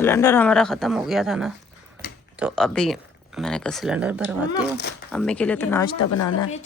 Cylinder हमारा ख़त्म हो गया था ना, तो अभी मैंने कहा सिलेंडर भरवाती हूँ। अम्मी के लिए तो नाश्ता बनाना है।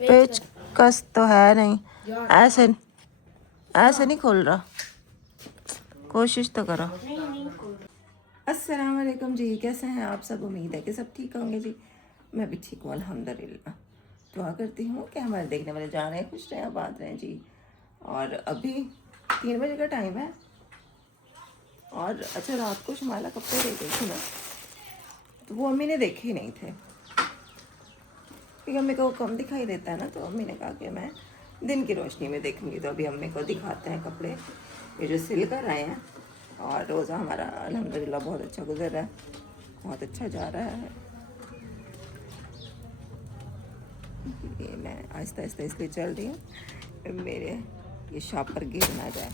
पेच कस तो है नहीं, ऐसे ऐसे नहीं खोल रहा, कोशिश तो करो। अस्सलाम वालेकुम जी, कैसे हैं आप सब? उम्मीद है कि सब ठीक होंगे जी। मैं भी ठीक हूँ अल्हम्दुलिल्लाह। दुआ करती हूँ कि हमारे देखने वाले जा रहे हैं, खुश रहें, आबाद रहें जी। और अभी 3 बजे का टाइम है। और अच्छा, रात को शुमाइला कपड़े दे गई थी ना, तो वो अम्मी ने देखे ही नहीं थे, क्योंकि अम्मी को कम दिखाई देता है ना, तो अम्मी ने कहा कि मैं दिन की रोशनी में देखूंगी। तो अभी अम्मी को दिखाते हैं कपड़े, ये जो सिल कर आए हैं। और रोज़ा हमारा अल्हम्दुलिल्लाह बहुत अच्छा गुजर रहा है, बहुत अच्छा जा रहा है। ये मैं आहिस्ता आहिस्ता इसलिए चल रही हूँ मेरे ये शॉप पर गिर ना जाए।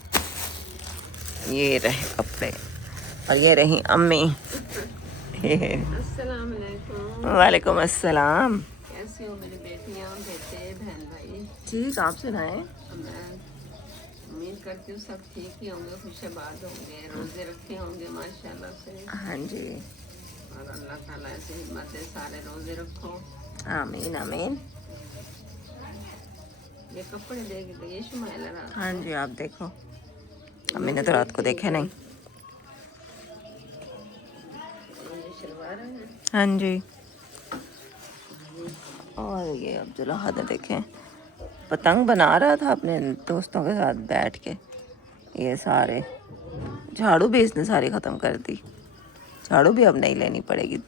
ये रहे कपड़े और ये रही अम्मी। अस्सलाम वालेकुम। वालेकुम अस्सलाम। कैसी हो मेरी बेटियां, बेटे, बहन भाई? ठीक, आप सुनाएं? मैं उम्मीद करती हूँ सब ठीक ही होंगे, खुशबाद होंगे, रोजे रखे होंगे माशाल्लाह से। हाँ जी, और अल्लाह ताला ऐसी हिम्मत दे, सारे रोजे रखो। आमीन आमीन। ये कपड़े देगी तो ये शुमाइला रात हाँ को। जी, आप देखो, अम्मी ने तो रात को देखे नहीं। ये शलवार है। हाँ जी। और ये अब्दुल्लाह ने देखें, पतंग बना रहा था अपने दोस्तों के साथ बैठ के। ये सारे झाड़ू भी इसने सारी ख़त्म कर दी। झाड़ू भी अब नहीं लेनी पड़ेगी,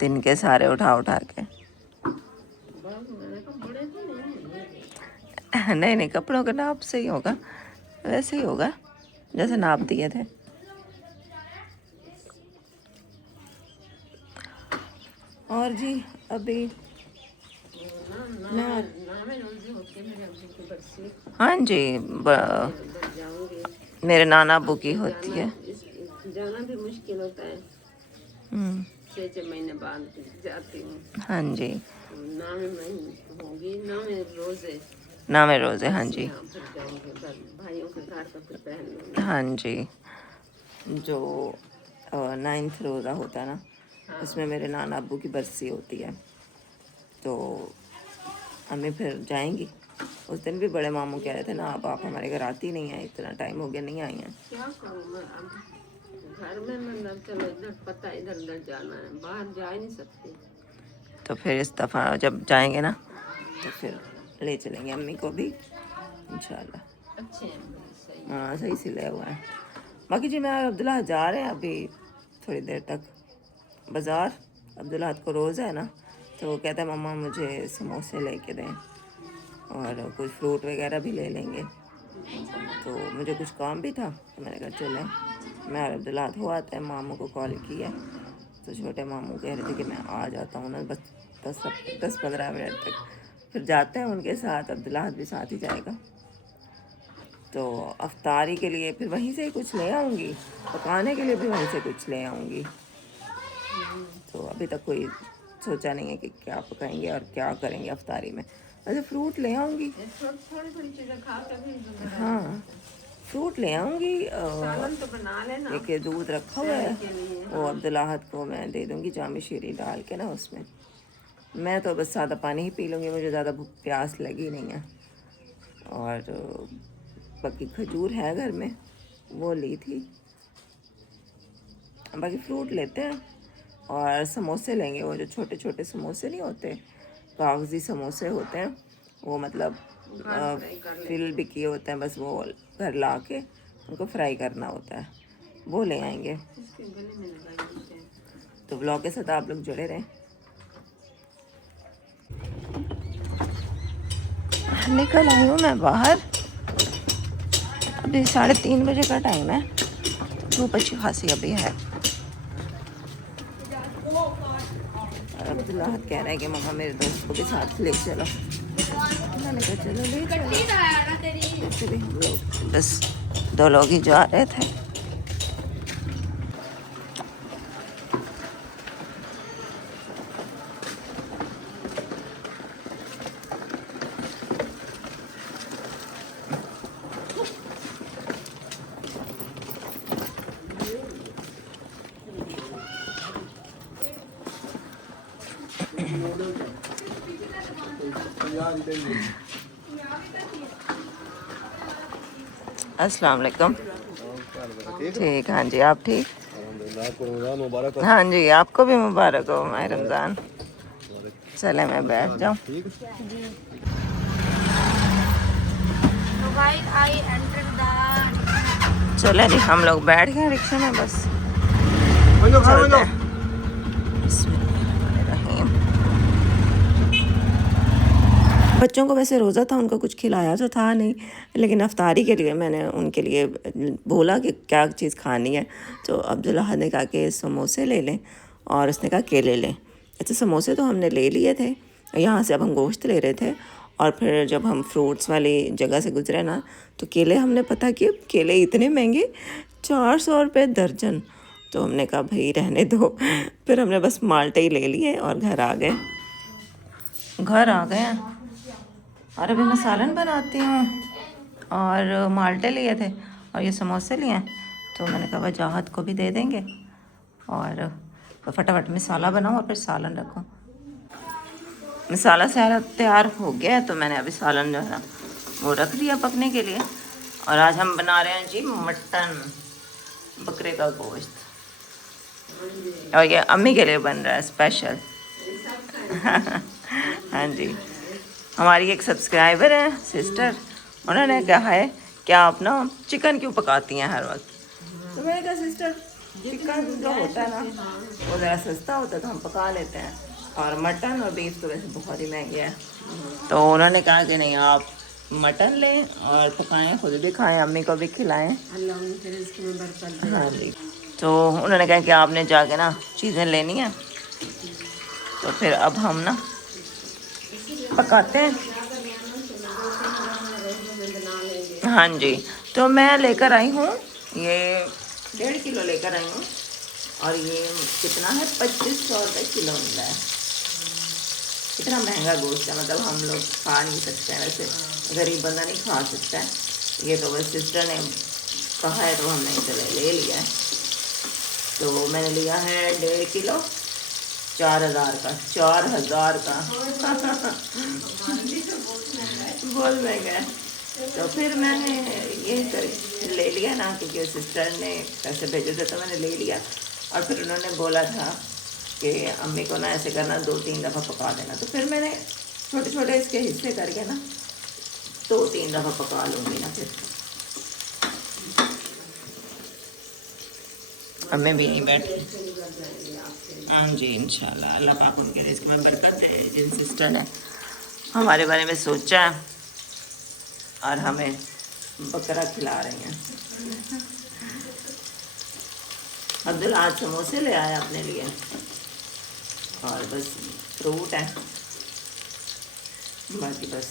दिन के सारे उठा उठा के। मैंने कहा बड़े तो नहीं। नहीं नहीं, कपड़ों का नाप सही होगा, वैसे ही होगा जैसे नाप दिए थे। और जी अभी हाँ जी, जाऊंगी। मेरे नाना अबू की होती है। जाना भी मुश्किल होता है, 6 महीने बाद जाती हूँ। हाँ जी, ना में होगी, ना में रोजे, नाम है रोज़े। हाँ जी, यहाँ फिर जाऊंगी, भाइयों के घर पर फिर पहन लूंगी। हाँ जी। जो 9th रोज़ा होता है ना, उसमें मेरे नाना अब्बू की बरसी होती है, तो हमें फिर जाएंगी। उस दिन भी बड़े मामू कह रहे थे ना, अब आप हमारे घर आती नहीं है, इतना टाइम हो गया नहीं आई हैं। क्या करूँ मैं अब, घर में मतलब चलो इधर पता है, इधर उधर जाना है, बाहर जा ही नहीं सकती। तो फिर इस दफ़ा जब जाएंगे ना, तो फिर ले चलेंगे अम्मी को भी इंशाल्लाह। अच्छे हैं, सही। हाँ, सही सिला हुआ है। बाकी जी मैं और अब्दुल्ला जा रहे हैं अभी थोड़ी देर तक बाज़ार। अब्दुल्ला को रोज़ा है ना, तो वो कहता है मम्मा मुझे समोसे लेके दें और कुछ फ्रूट वगैरह भी ले लेंगे। तो मुझे कुछ काम भी था, तो मैंने कहा चलें। मैं और अब्दुल्ला हो आते हैं। मामू को कॉल किया, तो छोटे मामू कह रहे थे कि मैं आ जाता हूँ ना, बस 10-15 मिनट तक। फिर जाते हैं उनके साथ, अब्दुल्ला भी साथ ही जाएगा। तो अफ्तारी के लिए फिर वहीं से ही कुछ ले आऊँगी, पकाने के लिए भी वहीं से कुछ ले आऊँगी। तो अभी तक कोई सोचा नहीं है कि क्या पकाएंगे और क्या करेंगे अफ्तारी में। वैसे फ्रूट ले आऊँगी, थोड़ी चीजें खा कर भी हाँ फ्रूट ले आऊँगी। सालन तो बना लेना एक दूध रखा हुआ है, के लिए। वो अब्दुल्लाहत को मैं दे दूँगी जामी शीरी डाल के ना उसमें। मैं तो बस सादा पानी ही पी लूँगी, मुझे ज़्यादा भूख प्यास लगी नहीं है। और बाकी खजूर है घर में, वो ली थी। बाकी फ्रूट लेते हैं और समोसे लेंगे, वो जो छोटे छोटे समोसे नहीं होते, कागज़ी समोसे होते हैं, वो मतलब फिल भी किए होते हैं, बस वो घर ला के उनको फ्राई करना होता है, वो ले आएंगे। तो ब्लॉग के साथ आप लोग जुड़े रहें। निकल आई हूँ मैं बाहर, अभी 3:30 बजे का टाइम है, धूप अच्छी खासी अभी है। अब्दुल्ला कह रहा है कि मम्मा मेरे दोस्त को भी साथ ले चलो। मैंने कहा चलो ले चलो। हम लोग बस 2 लोग ही जा रहे थे। अस्सलाम वालेकुम। ठीक, हाँ जी, आप ठीक? हाँ जी, आपको भी मुबारक हो माह रमज़ान। चले मैं बैठ जाऊँ। चले जी, हम लोग बैठ गए रिक्शे में, बस चलते हैं। बिस्मिल्लाहिर्रहमानिर्रहीम। बच्चों को वैसे रोज़ा था, उनको कुछ खिलाया तो था नहीं, लेकिन अफ्तारी के लिए मैंने उनके लिए बोला कि क्या चीज़ खानी है। तो अब्दुल्लाह ने कहा कि समोसे ले लें और उसने कहा केले लें। ऐसे समोसे तो हमने ले लिए थे, यहाँ से अब हम गोश्त ले रहे थे। और फिर जब हम फ्रूट्स वाली जगह से गुजरे ना, तो केले हमने पता कि केले इतने महंगे, 400 रुपये दर्जन। तो हमने कहा भाई रहने दो। फिर हमने बस माल्टे ही ले लिए और घर आ गए हैं। और अभी मैं सालन बनाती हूँ और माल्टे लिए थे और ये समोसे लिए हैं। तो मैंने कहा वजाहत को भी दे देंगे और फटाफट मसाला बनाऊँ और फिर सालन रखूँ। मसाला सारा तैयार हो गया है, तो मैंने अभी सालन जो है ना वो रख दिया पकने के लिए। और आज हम बना रहे हैं जी मटन, बकरे का गोश्त, और ये अम्मी के लिए बन रहा है स्पेशल। हाँ जी, हमारी एक सब्सक्राइबर है सिस्टर, उन्होंने कहा है कि आप ना चिकन क्यों पकाती हैं हर वक्त। तो मैंने कहा सिस्टर, चिकन जो होता है ना वो ज़रा सस्ता होता है तो हम पका लेते हैं, और मटन और बीफ तो वैसे बहुत ही महंगे हैं। तो उन्होंने कहा कि नहीं, आप मटन लें और पकाएं, खुद भी खाएं, अम्मी को भी खिलाएं। हाँ जी, तो उन्होंने कहा कि आपने जाके ना चीज़ें लेनी है। तो फिर अब हम ना पकाते हैं। हाँ जी, तो मैं लेकर आई हूँ ये 1.5 किलो लेकर आई हूँ, और ये कितना है, 2500 रुपये किलो मिला है। इतना महंगा गोश्त है, मतलब हम लोग खा नहीं सकते हैं, वैसे गरीब बंदा नहीं खा सकता है। ये तो बस सिस्टर ने कहा है तो हमने चले ले लिया है। तो मैंने लिया है 1.5 किलो, 4000 का, 4000 का। बहुत महंगा है। तो फिर मैंने ये ले लिया ना, क्योंकि सिस्टर ने पैसे भेजे थे तो मैंने ले लिया। और फिर उन्होंने बोला था कि अम्मी को ना ऐसे करना, 2-3 दफ़ा पका देना। तो फिर मैंने छोटे छोटे इसके हिस्से करके ना 2-3 दफ़ा पका लूँगी ना। फिर अम्मी भी नहीं बैठ, हाँ जी, इंशाल्लाह अल्लाह पाक उनके रिज़्क़ में बरकत दे। जिन सिस्टर ने हमारे बारे में सोचा है और हमें बकरा खिला रही हैं। अब्दुल आज समोसे ले आया अपने लिए, और बस फ्रूट है, बाकी बस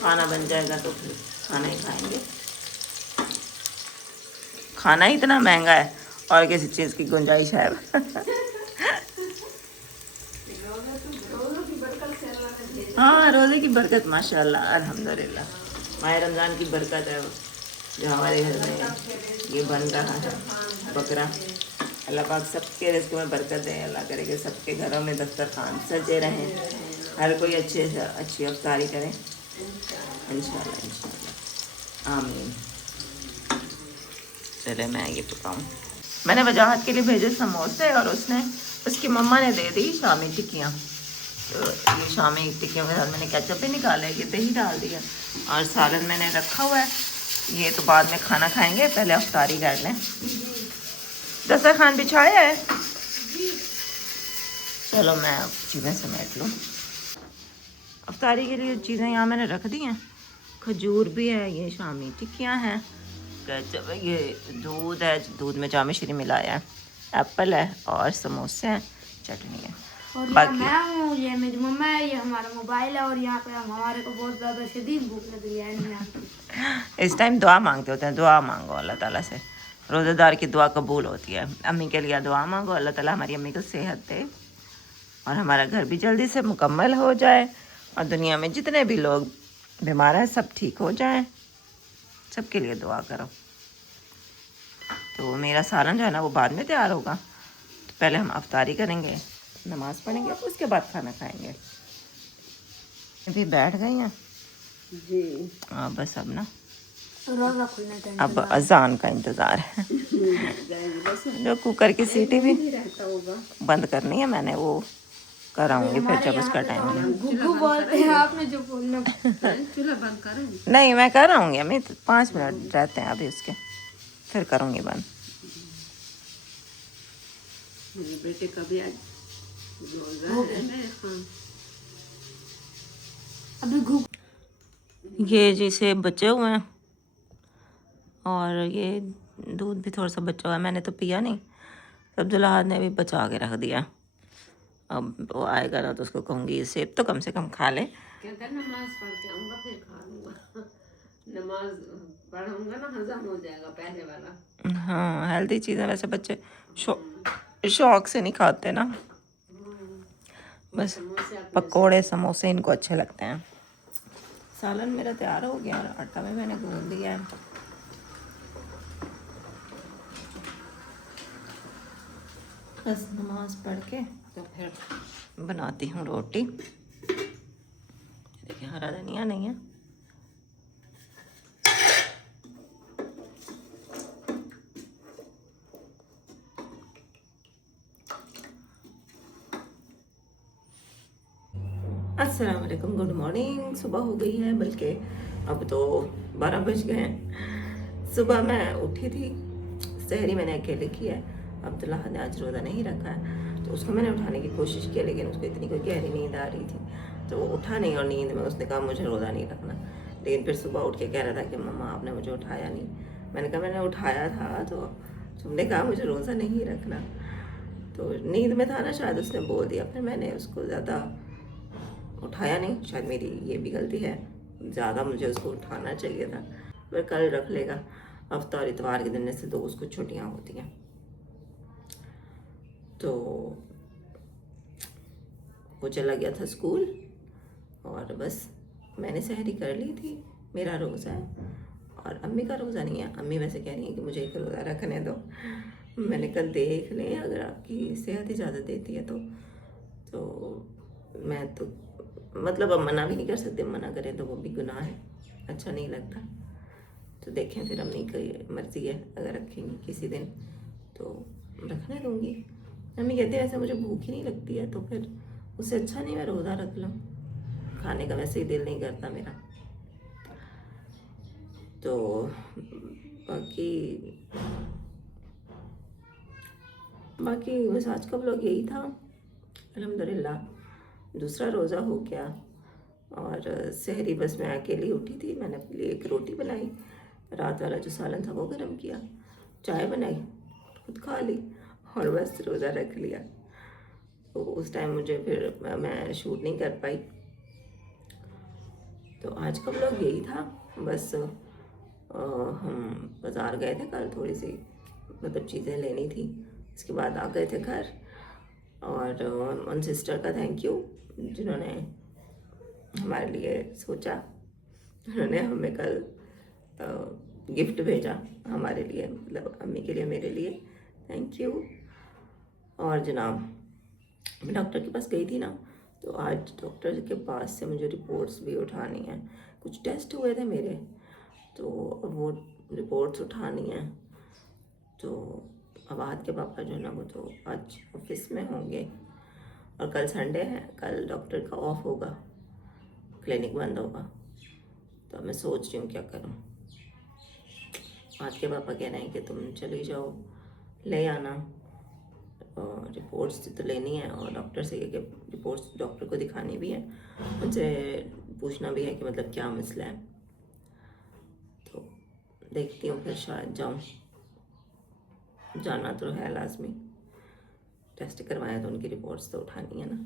खाना बन जाएगा तो फिर खाना ही खाएंगे। खाना ही इतना महंगा है और किसी चीज़ की गुंजाइश है। हाँ, रोज़े की बरकत माशाल्लाह, अल्हम्दुलिल्लाह, माह रमज़ान की बरकत है जो हमारे घर में ये बन रहा है बकरा। अल्लाह पाक सबके रिज़्क़ में बरकत दे। अल्लाह करे कि सबके घरों में दस्तरखान सजे रहें, हर कोई अच्छे से अच्छी अफ्तारी करें इंशाल्लाह, इंशाल्लाह, आमीन। चले मैं ये पकाऊँ। मैंने वजाहत के लिए भेजे समोसे और उसकी मम्मा ने दे दी शामी टिक्कियाँ। तो ये शामी टिक्कियों के साथ मैंने केचप भी निकाला है, ये दही डाल दिया, और सालन मैंने रखा हुआ है। ये तो बाद में खाना खाएंगे, पहले अफ्तारी कर लें। दस्तरखान बिछाया है, चलो मैं चीज़ें समेट लूँ। अफ्तारी के लिए चीज़ें यहाँ मैंने रख दी हैं, खजूर भी है, ये शामी टिक्कियाँ हैं, केचप है, ये दूध है, दूध में जामे श्री मिलाया है, एप्पल है, और समोसे हैं, चटनी है। और बाकी मैं हूँ, ये मेरी मम्मा है, ये हमारा मोबाइल है, और यहाँ पे हमारे को बहुत ज़्यादा शदीद भूख लग रही है। इस टाइम दुआ मांगते होते हैं, दुआ मांगो अल्लाह ताला से, रोज़ेदार की दुआ कबूल होती है। अम्मी के लिए दुआ मांगो, अल्लाह ताला हमारी अम्मी को सेहत दे और हमारा घर भी जल्दी से मुकम्मल हो जाए, और दुनिया में जितने भी लोग बीमार हैं सब ठीक हो जाएं, सबके लिए दुआ करो। तो मेरा सालन जो है ना वो बाद में तैयार होगा, तो पहले हम अफ्तारी करेंगे, नमाज़ पढ़ेंगे, उसके बाद खाना खाएंगे। अभी बैठ गई हैं। जी हाँ बस अब ना रोजा खुलने का अब अजान का इंतज़ार है। बस जो कुकर की सीटी भी नहीं रहता होगा। बंद करनी है मैंने, वो कराऊंगी फिर जब उसका टाइम है। गुग्गू बोलते हैं आपने जो बोलना। चूल्हा बंद करें। नहीं मैं कराऊंगी अम्मी, 5 मिनट रहते हैं अभी उसके, फिर करूंगी बंद। मेरे बेटे का भी आज रोजा है ना। हाँ अभी गुग्गू ये जैसे बचे हुए हैं और ये दूध भी थोड़ा सा बचा हुआ है, मैंने तो पिया नहीं। अब्दुल्ला ने भी बचा के रख दिया। अब वो आएगा ना तो उसको कहूँगी ये सेब तो कम से कम खा ले। कहता नमाज पढ़ के आऊंगा फिर खा लूंगा। नमाज पढ़ूंगा ना हजम हो जाएगा पहले वाला। हाँ हेल्दी चीज़ें वैसे बच्चे शौक से नहीं खाते ना, बस पकोड़े समोसे इनको अच्छे लगते हैं। सालन मेरा तैयार हो गया, आटा में मैंने गूंद दिया है। बस नमाज पढ़ के तो फिर बनाती हूँ रोटी। देखिए हरा धनिया नहीं है। अस्सलाम वालेकुम, गुड मॉर्निंग। सुबह हो गई है, बल्कि अब तो 12 बज गए हैं। सुबह मैं उठी थी, सहरी मैंने अकेले की है। अब्दुल्ला ने आज रोज़ा नहीं रखा है तो उसको मैंने उठाने की कोशिश की, लेकिन उसको इतनी कोई गहरी नींद आ रही थी तो वो उठा नहीं, और नींद में उसने कहा मुझे रोज़ा नहीं रखना। लेकिन फिर सुबह उठ के कह रहा था कि मम्मा आपने मुझे उठाया नहीं। मैंने कहा मैंने उठाया था तो तुमने कहा मुझे रोज़ा नहीं रखना। तो नींद में था ना शायद, उसने बोल दिया। फिर मैंने उसको ज़्यादा उठाया नहीं, शायद मेरी ये भी गलती है, ज़्यादा मुझे उसको उठाना चाहिए था। फिर कल रख लेगा। हफ्ता और इतवार के दिन से 2 उसको छुट्टियाँ होती हैं तो वो चला गया था स्कूल और बस मैंने सहरी कर ली थी। मेरा रोज़ा है और अम्मी का रोज़ा नहीं है। अम्मी वैसे कह रही है कि मुझे एक रोज़ा रखने दो। मैंने कल देख लें, अगर आपकी सेहत इजाज़त देती है तो मैं तो मतलब अब मना भी नहीं कर सकते, मना करें तो वो भी गुनाह है, अच्छा नहीं लगता। तो देखें फिर अम्मी की मर्ज़ी है, अगर रखेंगी किसी दिन तो रखने दूँगी। अम्मी कहती है वैसे मुझे भूख ही नहीं लगती है तो फिर उससे अच्छा नहीं मैं रोज़ा रख लूँ, खाने का वैसे ही दिल नहीं करता मेरा। तो बाकी बस आज का व्लॉग यही था। अल्हम्दुलिल्लाह दूसरा रोज़ा हो गया और सहरी बस मैं अकेली उठी थी। मैंने अपने लिए एक रोटी बनाई, रात वाला जो सालन था वो गर्म किया, चाय बनाई, खुद खा ली और बस रोज़ा रख लिया। तो उस टाइम मुझे फिर मैं शूट नहीं कर पाई। तो आज का व्लॉग यही था। बस हम बाज़ार गए थे कल, थोड़ी सी मतलब चीज़ें लेनी थी, इसके बाद आ गए थे घर। और उन सिस्टर का थैंक यू जिन्होंने हमारे लिए सोचा। उन्होंने हमें कल गिफ्ट भेजा हमारे लिए, मतलब अम्मी के लिए, मेरे लिए, थैंक यू। और जनाब मैं डॉक्टर के पास गई थी ना, तो आज डॉक्टर के पास से मुझे रिपोर्ट्स भी उठानी है। कुछ टेस्ट हुए थे मेरे, तो वो रिपोर्ट्स उठानी है। तो आबाद के पापा जो है ना वो तो आज ऑफिस में होंगे और कल संडे है, कल डॉक्टर का ऑफ होगा, क्लिनिक बंद होगा। तो मैं सोच रही हूँ क्या करूँ। आज के पापा कह रहे हैं कि तुम चली जाओ, ले आना, और रिपोर्ट्स तो लेनी है और डॉक्टर से कि रिपोर्ट्स डॉक्टर को दिखानी भी है, उनसे पूछना भी है कि मतलब क्या मसला है। तो देखती हूँ फिर शायद जाऊँ, जाना तो है लाजमी, टेस्ट करवाया तो उनकी रिपोर्ट्स तो उठानी है ना।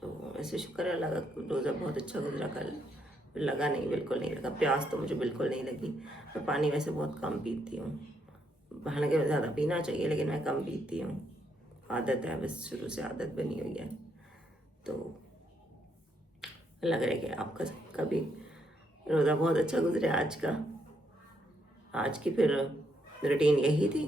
तो ऐसे शुक्र है लगा, रोज़ा बहुत अच्छा गुजरा कल। लगा नहीं, बिल्कुल नहीं लगा, प्यास तो मुझे बिल्कुल नहीं लगी। मैं पानी वैसे बहुत कम पीती हूँ, हालांकि ज़्यादा पीना चाहिए लेकिन मैं कम पीती हूँ, आदत है, बस शुरू से आदत बनी हुई है। तो लग रहा है कि आपका सबका भी रोज़ा बहुत अच्छा गुजरे आज का। आज की फिर रूटीन यही थी।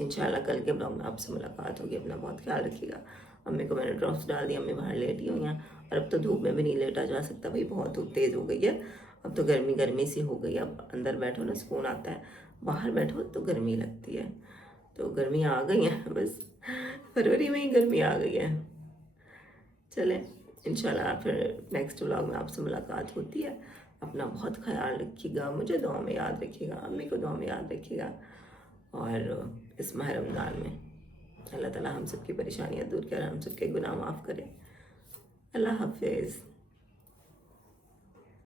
इंशाल्लाह कल के ब्लॉग में आपसे मुलाकात होगी। अपना बहुत ख्याल रखिएगा। अम्मी को मैंने ड्रॉप्स डाल दिया, अम्मी बाहर लेटी हुई हैं। और अब तो धूप में भी नहीं लेटा जा सकता भाई, बहुत धूप तेज़ हो गई है। अब तो गर्मी गर्मी सी हो गई है। अब अंदर बैठो ना सुकून आता है, बाहर बैठो तो गर्मी लगती है। तो गर्मी आ गई है, बस फरवरी में ही गर्मी आ गई है। चलें इंशाल्लाह फिर नेक्स्ट व्लॉग में आपसे मुलाकात होती है। अपना बहुत ख्याल रखिएगा, मुझे दुआ में याद रखिएगा, अम्मी को दुआ में याद रखिएगा। और इस माह रमज़ान में अल्लाह ताला हम सबकी परेशानियाँ दूर करे, हम सबके गुनाह माफ़ करे। अल्लाह हाफिज़।